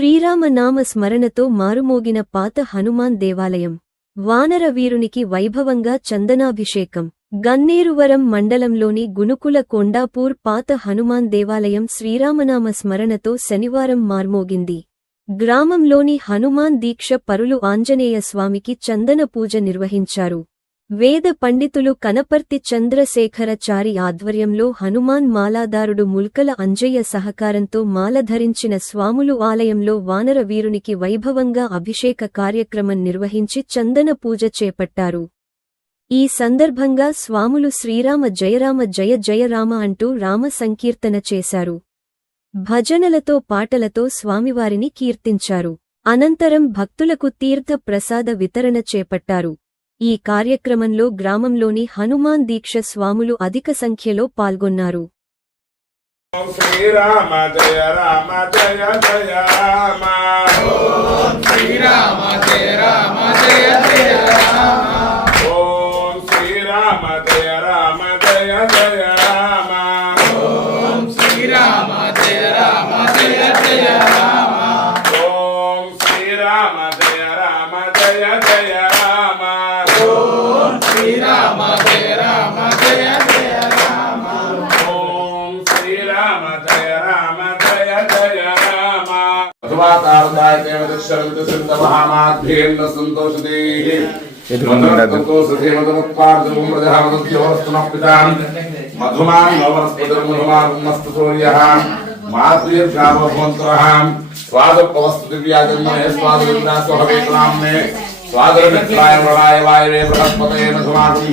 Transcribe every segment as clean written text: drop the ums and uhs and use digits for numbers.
శ్రీరామనామ స్మరణతో మారుమోగిన పాత హనుమాన్ దేవాలయం. వానర వీరునికి వైభవంగా చందనాభిషేకం. గన్నేరువరం మండలంలోని గునుకుల కొండాపూర్ పాత హనుమాన్ దేవాలయం శ్రీరామనామ స్మరణతో శనివారం మార్మోగింది. గ్రామంలోని హనుమాన్ దీక్ష పరులు ఆంజనేయ స్వామికి చందన పూజ నిర్వహించారు. వేద పండితులు కనపర్తి చంద్రశేఖరచారి ఆధ్వర్యంలో హనుమాన్ మాలాదారుడు ముల్కల అంజయ్య సహకారంతో మాల ధరించిన స్వాములు ఆలయంలో వానర వీరునికి వైభవంగా అభిషేక కార్యక్రమం నిర్వహించి చందన పూజ చేపట్టారు. ఈ సందర్భంగా స్వాములు శ్రీరామ జయరామ జయ జయరామ అంటూ రామ సంకీర్తన చేశారు. భజనలతో పాటలతో స్వామివారిని కీర్తించారు. అనంతరం భక్తులకు తీర్థ ప్రసాద వితరణ చేపట్టారు. ఈ కార్యక్రమంలో గ్రామంలోని హనుమాన్ దీక్ష స్వాములు అధిక సంఖ్యలో పాల్గొన్నారు. శ్రీరామ జయ రామ జయ జయ రామ ఓం శ్రీరామ జయ రామ జయ జయ రామ ఓం శ్రీరామ జయ రామ జయ జయ రామ ఓం శ్రీరామ జయ రామ జయ జయ రామ ఓం శ్రీరామ జయ రామ జయ జయ రామ ఓం శ్రీరామ జయ రామ జయ జయ రామ ఓం శ్రీరామ జయ రామ జయ జయ రామ అథవాతారదాయ దేవదశరవిత సింధ మహామాధ్యేన సంతోషదే సంతోషదే మదముత్పార్జం ప్రజావదత్యోస్తనః మధుమాన్ నవస్పదం మధుమాన్నస్తు సూర్యః మాతృయర్గామభవంతరః స్వాదపవస్తు దివ్యాజన్మనే స్వాదవిందాస్వహవేతనామ్నే స్వాదరమిత్రాయ వరాయ వాయువే బృహస్పతయే మధుమానం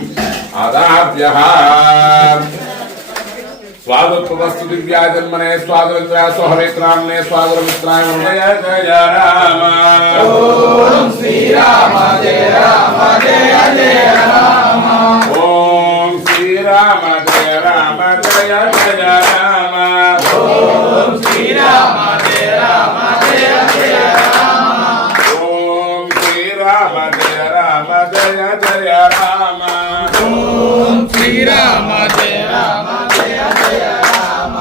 ఆదాభ్యః స్వాదపవస్తు దివ్యాజన్మనే స్వాదవిందాస్వహవేతనామ్నే స్వాదరమిత్రాయ వరాయ జయ రామ ఓం శ్రీరామ జయ రామ జయ జయ రామ ఓం శ్రీరామ జయ రామ జయ జయ రామ ఓం శ్రీరామ జయ రామ జయ జయ రామ ఓం శ్రీరామ జయ రామ జయ జయ రామ ఓం శ్రీరామ జయ రామ జయ జయ రామ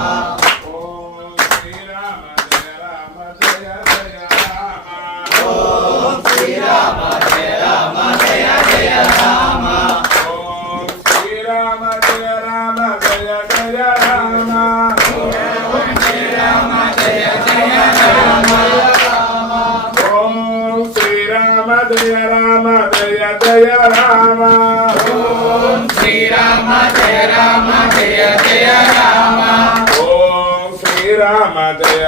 ఓం శ్రీరామ జయ రామ జయ జయ రామ ఓం శ్రీరామ జయ రామ జయ జయ రామ ఓం శ్రీరామ జయ రామ జయ జయ రామ ఓం శ్రీరామ జయ జయ రామ ఓం శ్రీరామ జయ రామ జయ జయ రామ ఓం శ్రీరామ జయ రామ జయ జయ రామ ఓం శ్రీరామ జయ